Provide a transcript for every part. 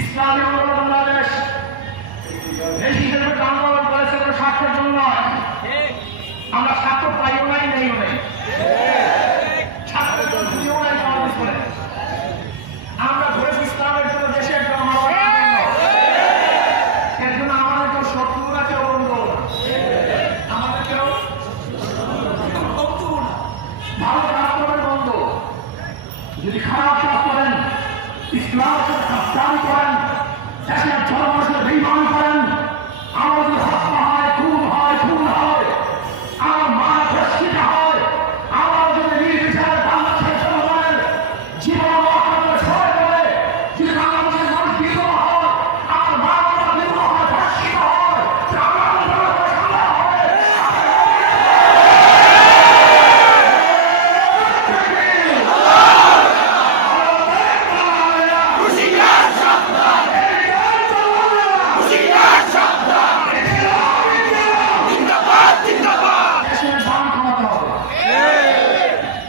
ইসলামী বাংলাদেশ দেশ হিসেবে আন্দোলন করেছে কোনো স্বার্থের জন্য নয়। আমরা স্বার্থ পাইও নাই, নেইও নাই, স্বার্থের জন্য খুঁজেও নাই, সমাবেশ করে আমরা ধরেছি ইসলামের জন্য, দেশের জন্য, এর জন্য আমাদের কেউ শত্রু না, কেউ বন্ধু না, আমাদের কেউ ভালো কাজ করেন বন্ধু। যদি খারাপ কাজ করেন, ইসলামের সাথে খাপদারি করেন, দেশের জনগণের বেঈমানি করেন, আমার যদি হত্যা হয়, খুন হয়, খুন হয়, আমার মা ধর্ষিত হয়, আমার যদি নির্বিচারে বাংলাদেশের জনগণের জীবন অকালে ছয় করে, যদি বাংলাদেশের মানুষ বিধবা হয়, আমার মা বাবা বিধবা হয়, ধর্ষিত হয়, আমার জনগণের সামনে হবে।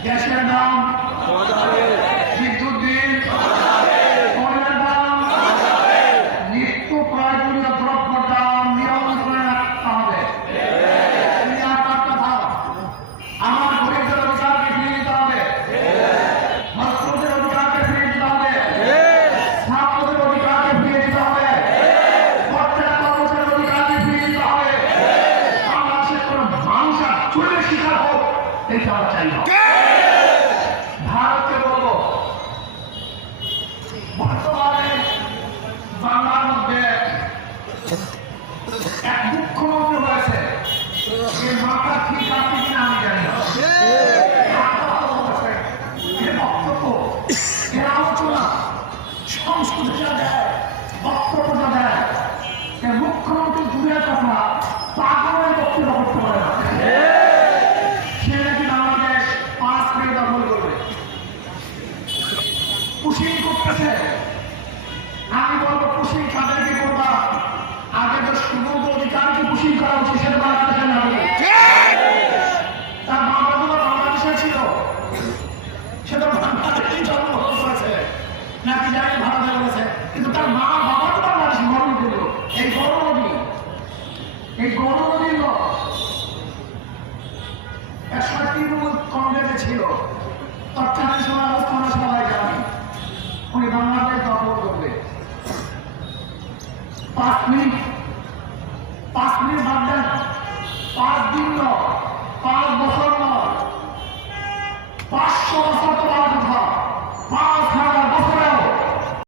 গ্যাসের দাম, বিদ্যুৎ বিল, পণ্যের দাম, নিত্য প্রয়োজনীয় দ্রব্যের দাম নিয়ন্ত্রণে রাখতে হবে। আমার গরিবদের অধিকারকে ফিরিয়ে দিতে হবে, মজদুরদের অধিকারকে ফিরিয়ে দিতে হবে, ছাত্রদের অধিকারকে ফিরিয়ে দিতে হবে, প্রত্যেক কর্মচারীর অধিকারকে ফিরিয়ে দিতে হবে। বাংলাদেশের কোনো মানুষ আর চুলের শিকার হোক, এটা আমরা চাই না। ভারতকে বলবো, বর্তমানে বাংলার মধ্যে এক মুখ্যমন্ত্রী হয়েছে, এর মাথা ঠিক আছে কিনা আমি জানি না। এর বক্তব্য, এর আলোচনা, সংস্কৃতি যা দেয়, বক্তব্য যা দেয়, এর মুখ্যমন্ত্রী দূরের কথা পাগলের বক্তব্য করতে পারে না। সে নাকি বাংলাদেশ 5 মিনিট দখল করবে, পুশিং করতেছে। আমি বলবো পুশিং কাদেরকে করবা? আগে তো সুযোগ অধিকারকে পুশিং করা উচিত, সেটা বাংলাদেশের নাগরিক। তার বাবা তো বাংলাদেশে ছিল, সে তো বাংলাদেশেই জন্মগ্রহণ করেছে, নাকি জানি ভারতে করেছে, কিন্তু তার মা বাবা তো বাংলাদেশে গর্ব দিল। এই গৌরব নদী, এই গৌরব নদীর লোক একসময় তৃণমূল কংগ্রেসে ছিল, তৎকালীন সময় অবস্থা আমরা সবাই জানি। উনি বাংলাদেশ দখল করবে। 5 মিনিট বাদ দেন, 5 দিন নয়, 5 বছর নয়, 500 বছর